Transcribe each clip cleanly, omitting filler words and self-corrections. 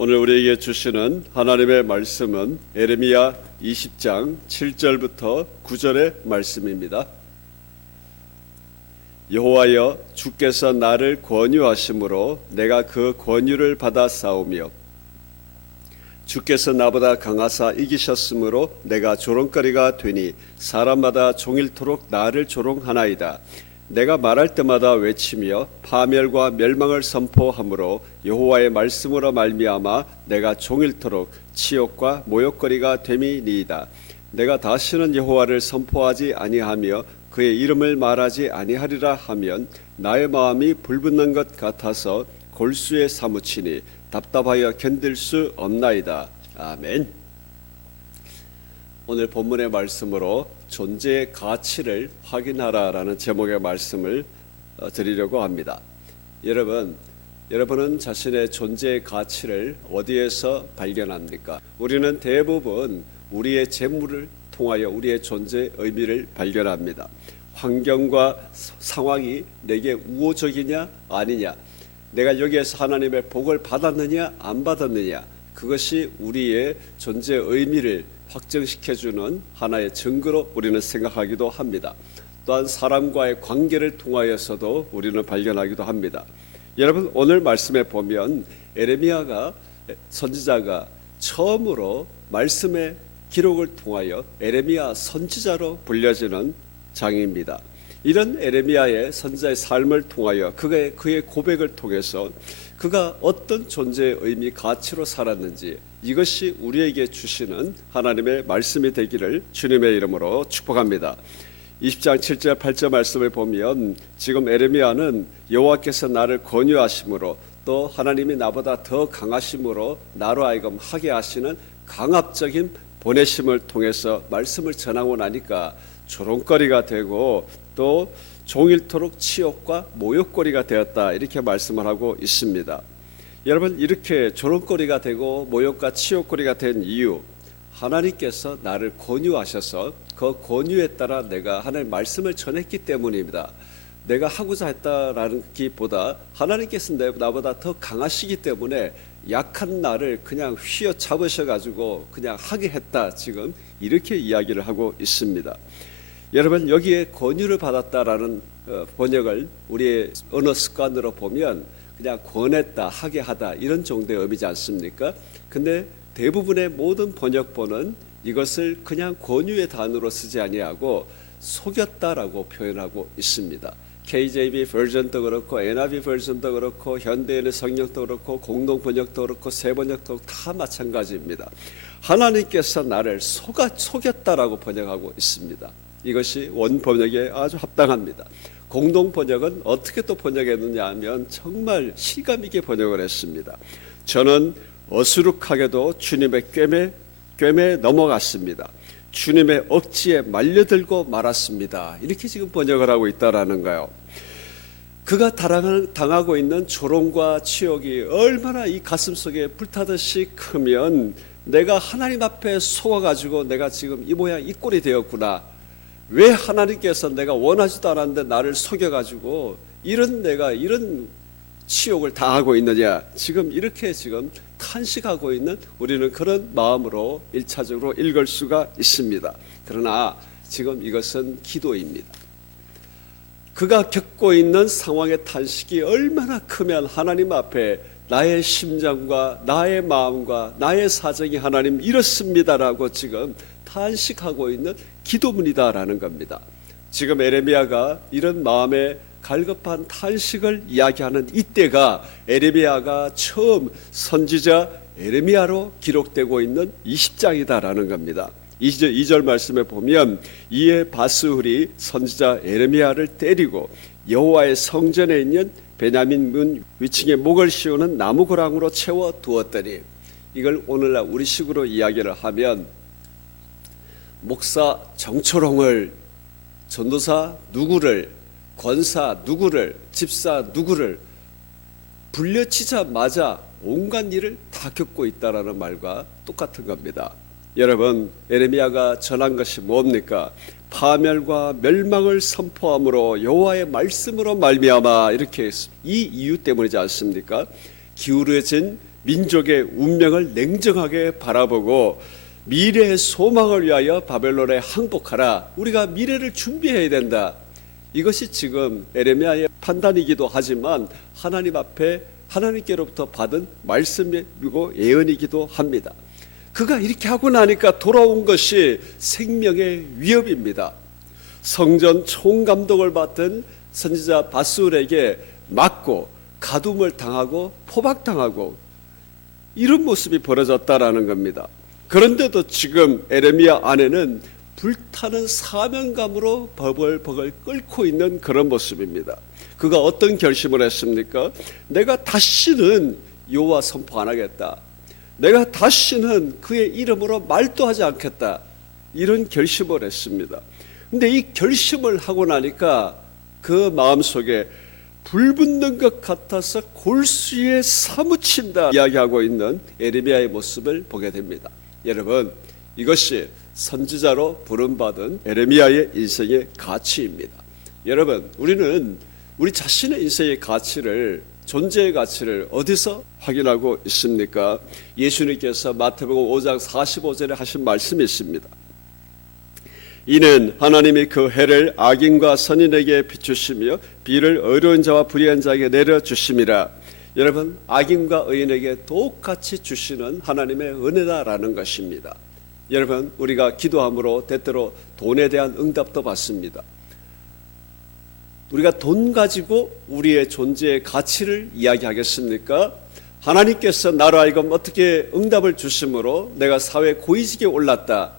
오늘 우리에게 주시는 하나님의 말씀은 에레미야 20장 7절부터 9절의 말씀입니다. 여호와여, 주께서 나를 권유하심으로 내가 그 권유를 받아 싸우며 주께서 나보다 강하사 이기셨으므로 내가 조롱거리가 되니 사람마다 종일토록 나를 조롱하나이다. 내가 말할 때마다 외치며 파멸과 멸망을 선포하므로 여호와의 말씀으로 말미암아 내가 종일토록 치욕과 모욕거리가 됨이니이다. 내가 다시는 여호와를 선포하지 아니하며 그의 이름을 말하지 아니하리라 하면 나의 마음이 불붙는 것 같아서 골수에 사무치니 답답하여 견딜 수 없나이다. 아멘. 오늘 본문의 말씀으로 존재의 가치를 확인하라라는 제목의 말씀을 드리려고 합니다. 여러분은 자신의 존재의 가치를 어디에서 발견합니까? 우리는 대부분 우리의 재물을 통하여 우리의 존재의 의미를 발견합니다. 환경과 상황이 내게 우호적이냐 아니냐, 내가 여기에서 하나님의 복을 받았느냐 안 받았느냐, 그것이 우리의 존재의 의미를 확정시켜주는 하나의 증거로 우리는 생각하기도 합니다. 또한 사람과의 관계를 통하여서도 우리는 발견하기도 합니다. 여러분, 오늘 말씀에 보면 에레미야가 선지자가 처음으로 말씀의 기록을 통하여 에레미야 선지자로 불려지는 장입니다. 이런 에레미야의 선지자의 삶을 통하여 그의 고백을 통해서 그가 어떤 존재의 의미, 가치로 살았는지, 이것이 우리에게 주시는 하나님의 말씀이 되기를 주님의 이름으로 축복합니다. 20장 7절 8절 말씀을 보면 지금 에레미야는 여호와께서 나를 권유하심으로 또 하나님이 나보다 더 강하심으로 나로 하여금 하게 하시는 강압적인 보내심을 통해서 말씀을 전하고 나니까 조롱거리가 되고 또 종일토록 치욕과 모욕거리가 되었다, 이렇게 말씀을 하고 있습니다. 여러분, 이렇게 조롱거리가 되고 모욕과 치욕거리가 된 이유, 하나님께서 나를 권유하셔서 그 권유에 따라 내가 하나님의 말씀을 전했기 때문입니다. 내가 하고자 했다라는 기보다 하나님께서 나보다 더 강하시기 때문에 약한 나를 그냥 휘어잡으셔가지고 그냥 하게 했다, 지금 이렇게 이야기를 하고 있습니다. 여러분, 여기에 권유를 받았다라는 번역을 우리의 언어 습관으로 보면 그냥 권했다, 하게 하다, 이런 정도의 의미지 않습니까? 근데 대부분의 모든 번역본은 이것을 그냥 권유의 단어로 쓰지 아니하고 속였다라고 표현하고 있습니다. KJV 버전도 그렇고 NIV 버전도 그렇고 현대인의 성경도 그렇고 공동 번역도 그렇고 새 번역도 다 마찬가지입니다. 하나님께서 나를 속였다라고 번역하고 있습니다. 이것이 원 번역에 아주 합당합니다. 공동 번역은 어떻게 또 번역했느냐 하면 정말 실감 있게 번역을 했습니다. 저는 어수룩하게도 주님의 꿰매 넘어갔습니다. 주님의 억지에 말려들고 말았습니다. 이렇게 지금 번역을 하고 있다라는 거예요. 그가 당하고 있는 조롱과 치욕이 얼마나 이 가슴속에 불타듯이 크면 내가 하나님 앞에 속아가지고 내가 지금 이 모양 이 꼴이 되었구나, 왜 하나님께서 내가 원하지도 않았는데 나를 속여가지고 내가 이런 치욕을 당하고 있느냐, 지금 이렇게 탄식하고 있는 우리는 그런 마음으로 1차적으로 읽을 수가 있습니다. 그러나 지금 이것은 기도입니다. 그가 겪고 있는 상황의 탄식이 얼마나 크면 하나님 앞에 나의 심정과 나의 마음과 나의 사정이 하나님 이렇습니다라고 지금 탄식하고 있는 기도문이다라는 겁니다. 지금 에레미야가 이런 마음의 갈급한 탄식을 이야기하는 이때가 에레미야가 처음 선지자 에레미야로 기록되고 있는 20장이다라는 겁니다. 2절 말씀에 보면 이에 바스훌이 선지자 에레미야를 때리고 여호와의 성전에 있는 베냐민 문 위층에 목을 씌우는 나무 고랑으로 채워 두었더니, 이걸 오늘날 우리식으로 이야기를 하면 목사 정초롱을, 전도사 누구를, 권사 누구를, 집사 누구를 불려치자마자 온갖 일을 다 겪고 있다라는 말과 똑같은 겁니다. 여러분, 에레미야가 전한 것이 뭡니까? 파멸과 멸망을 선포함으로 여호와의 말씀으로 말미암아, 이렇게 이 이유 때문이지 않습니까? 기울어진 민족의 운명을 냉정하게 바라보고 미래의 소망을 위하여 바벨론에 항복하라. 우리가 미래를 준비해야 된다. 이것이 지금 에레미야의 판단이기도 하지만 하나님 앞에 하나님께로부터 받은 말씀이고 예언이기도 합니다. 그가 이렇게 하고 나니까 돌아온 것이 생명의 위협입니다. 성전 총감독을 맡은 선지자 바스울에게 맞고 가둠을 당하고 포박당하고 이런 모습이 벌어졌다라는 겁니다. 그런데도 지금 에레미야 안에는 불타는 사명감으로 버글버글 끓고 있는 그런 모습입니다. 그가 어떤 결심을 했습니까? 내가 다시는 여호와 선포 안 하겠다. 내가 다시는 그의 이름으로 말도 하지 않겠다. 이런 결심을 했습니다. 근데 이 결심을 하고 나니까 그 마음속에 불 붙는 것 같아서 골수에 사무친다 이야기하고 있는 에레미야의 모습을 보게 됩니다. 여러분, 이것이 선지자로 부름받은 에레미야의 인생의 가치입니다. 여러분, 우리는 우리 자신의 인생의 가치를, 존재의 가치를 어디서 확인하고 있습니까? 예수님께서 마태복음 5장 45절에 하신 말씀이 있습니다. 이는 하나님이 그 해를 악인과 선인에게 비추시며 비를 의로운 자와 불의한 자에게 내려주심이라. 여러분, 악인과 의인에게 똑같이 주시는 하나님의 은혜다라는 것입니다. 여러분, 우리가 기도함으로 때때로 돈에 대한 응답도 받습니다. 우리가 돈 가지고 우리의 존재의 가치를 이야기하겠습니까? 하나님께서 나로 하여금 어떻게 응답을 주심으로 내가 사회 고위직에 올랐다.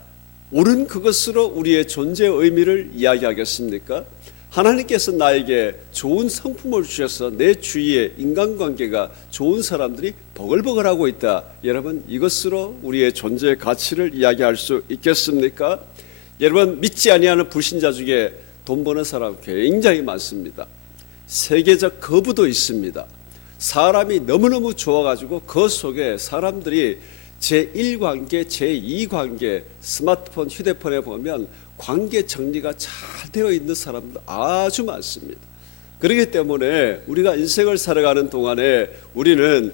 옳은 그것으로 우리의 존재의 의미를 이야기하겠습니까? 하나님께서 나에게 좋은 성품을 주셔서 내 주위에 인간관계가 좋은 사람들이 버글버글하고 있다. 여러분, 이것으로 우리의 존재의 가치를 이야기할 수 있겠습니까? 여러분, 믿지 아니하는 불신자 중에 돈 버는 사람 굉장히 많습니다. 세계적 거부도 있습니다. 사람이 너무너무 좋아가지고 그 속에 사람들이 제1관계, 제2관계, 스마트폰, 휴대폰에 보면 관계 정리가 잘 되어 있는 사람들 아주 많습니다. 그렇기 때문에 우리가 인생을 살아가는 동안에 우리는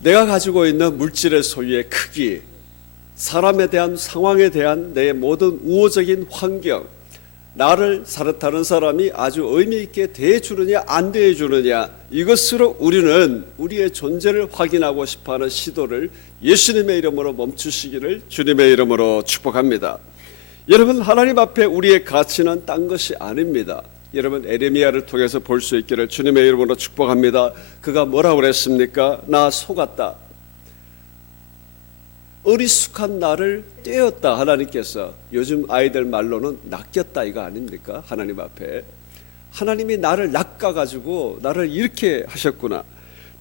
내가 가지고 있는 물질의 소유의 크기, 사람에 대한 상황에 대한 내 모든 우호적인 환경, 나를 다른 사람이 아주 의미 있게 대해주느냐 안 대해주느냐, 이것으로 우리는 우리의 존재를 확인하고 싶어하는 시도를 예수님의 이름으로 멈추시기를 주님의 이름으로 축복합니다. 여러분, 하나님 앞에 우리의 가치는 딴 것이 아닙니다. 여러분, 에레미야를 통해서 볼 수 있기를 주님의 이름으로 축복합니다. 그가 뭐라고 그랬습니까? 나 속았다. 어리숙한 나를 떼었다. 하나님께서 요즘 아이들 말로는 낚였다 이거 아닙니까? 하나님 앞에 하나님이 나를 낚아가지고 나를 이렇게 하셨구나,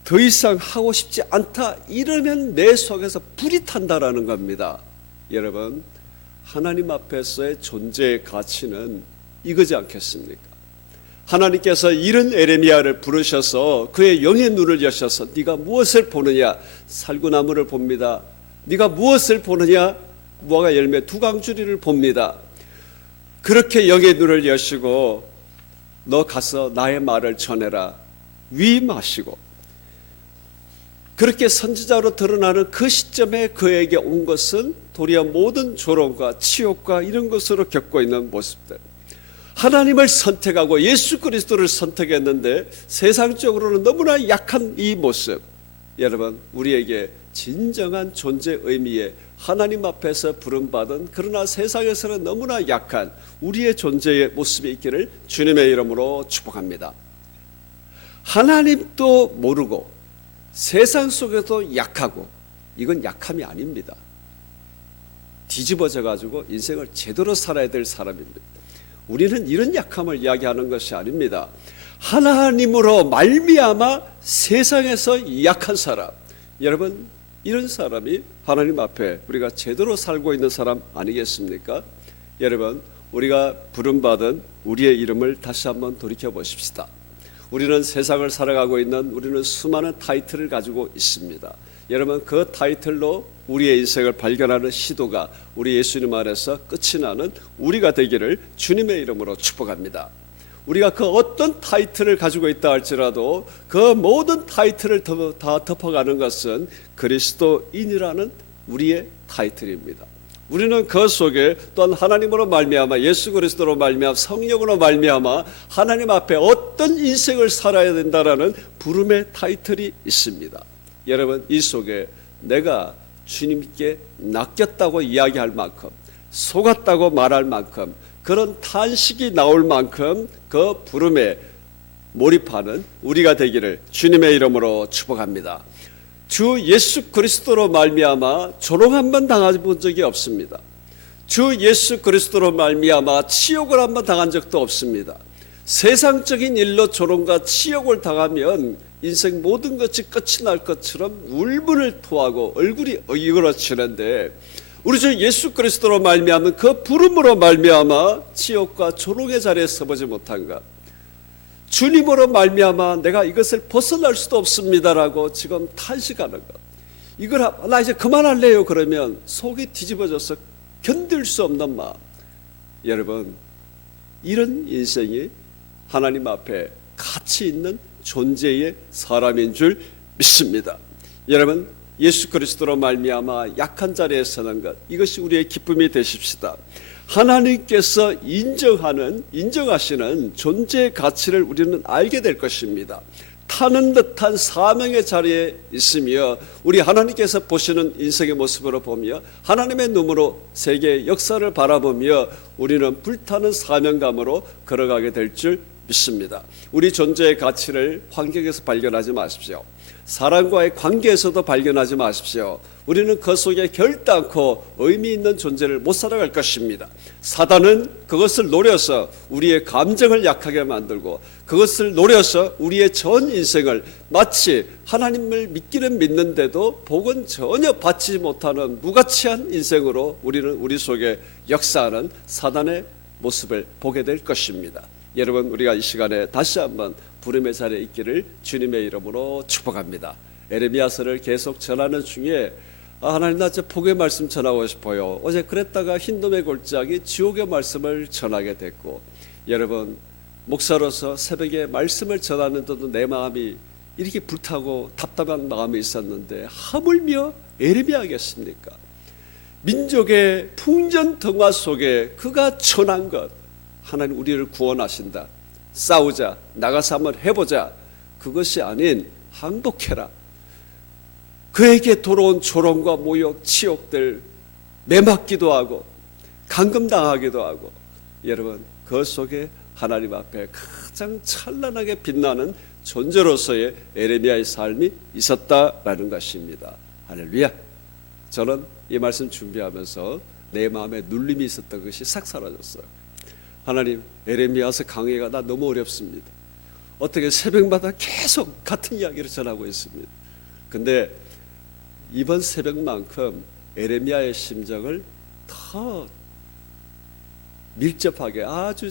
더 이상 하고 싶지 않다, 이러면 내 속에서 불이 탄다라는 겁니다. 여러분, 하나님 앞에서의 존재의 가치는 이거지 않겠습니까? 하나님께서 이런 에레미야를 부르셔서 그의 영의 눈을 여셔서 네가 무엇을 보느냐? 살구나무를 봅니다. 네가 무엇을 보느냐? 무화과 열매 두 강주리를 봅니다. 그렇게 영의 눈을 여시고 너 가서 나의 말을 전해라 위임하시고, 그렇게 선지자로 드러나는 그 시점에 그에게 온 것은 도리어 모든 조롱과 치욕과 이런 것으로 겪고 있는 모습들. 하나님을 선택하고 예수 그리스도를 선택했는데 세상적으로는 너무나 약한 이 모습. 여러분, 우리에게 진정한 존재 의미에 하나님 앞에서 부름받은, 그러나 세상에서는 너무나 약한 우리의 존재의 모습이 있기를 주님의 이름으로 축복합니다. 하나님도 모르고 세상 속에도 약하고, 이건 약함이 아닙니다. 뒤집어져 가지고 인생을 제대로 살아야 될 사람입니다. 우리는 이런 약함을 이야기하는 것이 아닙니다. 하나님으로 말미암아 세상에서 약한 사람, 여러분, 이런 사람이 하나님 앞에 우리가 제대로 살고 있는 사람 아니겠습니까? 여러분, 우리가 부름받은 우리의 이름을 다시 한번 돌이켜 보십시다. 우리는 세상을 살아가고 있는, 우리는 수많은 타이틀을 가지고 있습니다. 여러분, 그 타이틀로 우리의 인생을 발견하는 시도가 우리 예수님 안에서 끝이 나는 우리가 되기를 주님의 이름으로 축복합니다. 우리가 그 어떤 타이틀을 가지고 있다 할지라도 그 모든 타이틀을 다 덮어가는 것은 그리스도인이라는 우리의 타이틀입니다. 우리는 그 속에 또한 하나님으로 말미암아 예수 그리스도로 말미암아 성령으로 말미암아 하나님 앞에 어떤 인생을 살아야 된다라는 부름의 타이틀이 있습니다. 여러분, 이 속에 내가 주님께 낚였다고 이야기할 만큼, 속았다고 말할 만큼, 그런 탄식이 나올 만큼 그 부름에 몰입하는 우리가 되기를 주님의 이름으로 축복합니다. 주 예수 그리스도로 말미암아 조롱 한 번 당해본 적이 없습니다. 주 예수 그리스도로 말미암아 치욕을 한 번 당한 적도 없습니다. 세상적인 일로 조롱과 치욕을 당하면 인생 모든 것이 끝이 날 것처럼 울분을 토하고 얼굴이 어기러지는데, 우리 주 예수 그리스도로 말미암은 그 부름으로 말미암아 치욕과 조롱의 자리에 서보지 못한가? 주님으로 말미암아 내가 이것을 벗어날 수도 없습니다라고 지금 탄식하는 것, 이걸 나 이제 그만할래요 그러면 속이 뒤집어져서 견딜 수 없는 마음. 여러분, 이런 인생이 하나님 앞에 가치 있는 존재의 사람인 줄 믿습니다. 여러분, 예수 그리스도로 말미암아 약한 자리에 서는 것, 이것이 우리의 기쁨이 되십시다. 하나님께서 인정하시는 존재의 가치를 우리는 알게 될 것입니다. 타는 듯한 사명의 자리에 있으며, 우리 하나님께서 보시는 인생의 모습으로 보며 하나님의 눈으로 세계의 역사를 바라보며 우리는 불타는 사명감으로 걸어가게 될 줄 믿습니다. 우리 존재의 가치를 환경에서 발견하지 마십시오. 사람과의 관계에서도 발견하지 마십시오. 우리는 그 속에 결단코 의미 있는 존재를 못 살아갈 것입니다. 사단은 그것을 노려서 우리의 감정을 약하게 만들고, 그것을 노려서 우리의 전 인생을 마치 하나님을 믿기는 믿는데도 복은 전혀 받지 못하는 무가치한 인생으로 우리 속에 역사하는 사단의 모습을 보게 될 것입니다. 여러분, 우리가 이 시간에 다시 한번 부름의 자리에 있기를 주님의 이름으로 축복합니다. 에레미야서를 계속 전하는 중에 하나님, 나 진짜 복의 말씀 전하고 싶어요. 어제 그랬다가 흰돔의 골짜기 지옥의 말씀을 전하게 됐고, 여러분, 목사로서 새벽에 말씀을 전하는데도 내 마음이 이렇게 불타고 답답한 마음이 있었는데 하물며 에레미야겠습니까? 민족의 풍전등화 속에 그가 전한 것, 하나님 우리를 구원하신다, 싸우자, 나가서 한번 해보자, 그것이 아닌 항복해라. 그에게 돌아온 조롱과 모욕, 치욕들 매맞기도 하고 감금당하기도 하고, 여러분, 그 속에 하나님 앞에 가장 찬란하게 빛나는 존재로서의 에레미야의 삶이 있었다라는 것입니다. 할렐루야. 저는 이 말씀 준비하면서 내 마음에 눌림이 있었던 것이 싹 사라졌어요. 하나님, 에레미야서 강의가 나 너무 어렵습니다. 어떻게 새벽마다 계속 같은 이야기를 전하고 있습니다. 근데 이번 새벽만큼 에레미야의 심정을 더 밀접하게, 아주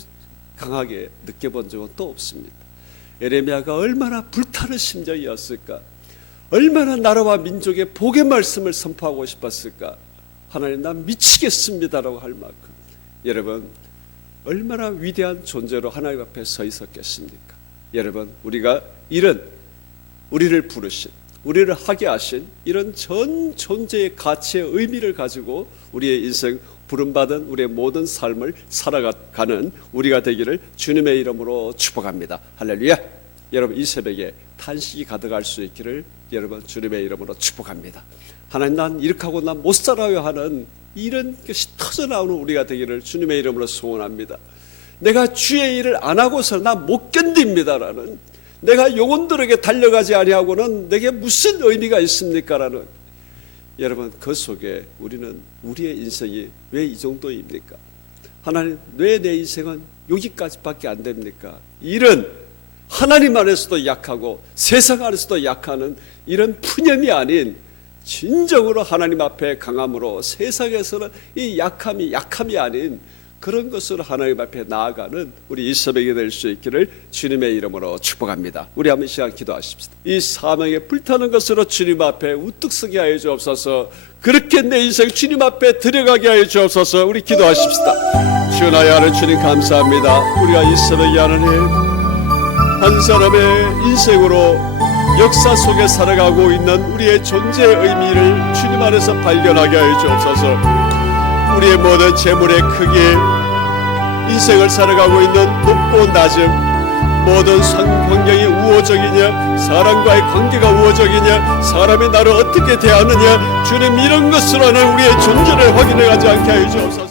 강하게 느껴본 적은 또 없습니다. 에레미야가 얼마나 불타는 심정이었을까? 얼마나 나라와 민족의 복의 말씀을 선포하고 싶었을까? 하나님, 난 미치겠습니다라고 할 만큼. 여러분, 얼마나 위대한 존재로 하나님 앞에 서 있었겠습니까? 여러분, 우리가 이런 우리를 부르신, 우리를 하게 하신 이런 전 존재의 가치의 의미를 가지고 우리의 인생 부름받은 우리의 모든 삶을 살아가는 우리가 되기를 주님의 이름으로 축복합니다. 할렐루야. 여러분, 이 새벽에 탄식이 가득할 수 있기를 여러분 주님의 이름으로 축복합니다. 하나님, 난 이렇게 하고 난 못 살아요 하는 이런 것이 터져나오는 우리가 되기를 주님의 이름으로 소원합니다. 내가 주의 일을 안 하고서 나 못 견딥니다라는, 내가 영혼들에게 달려가지 아니하고는 내게 무슨 의미가 있습니까? 라는, 여러분, 그 속에 우리는 우리의 인생이 왜 이 정도입니까? 하나님, 왜 내 인생은 여기까지밖에 안 됩니까? 이런 하나님 안에서도 약하고 세상 안에서도 약하는 이런 푸념이 아닌 진정으로 하나님 앞에 강함으로, 세상에서는 이 약함이 아닌 그런 것으로 하나님 앞에 나아가는 우리 이 새벽이 될 수 있기를 주님의 이름으로 축복합니다. 우리 한번 시간 기도하십시다. 이 사명에 불타는 것으로 주님 앞에 우뚝 서게 하여 주옵소서. 그렇게 내 인생 주님 앞에 들어가게 하여 주옵소서. 우리 기도하십시다. 주나의 하나님 주님 감사합니다. 우리가 이 새벽에 하나님 한 사람의 인생으로 역사 속에 살아가고 있는 우리의 존재의 의미를 주님 안에서 발견하게 하여 주옵소서. 우리의 모든 재물의 크기, 인생을 살아가고 있는 높고 낮음, 모든 환경이 우호적이냐, 사람과의 관계가 우호적이냐, 사람이 나를 어떻게 대하느냐, 주님 이런 것으로는 우리의 존재를 확인해 가지 않게 하여 주옵소서.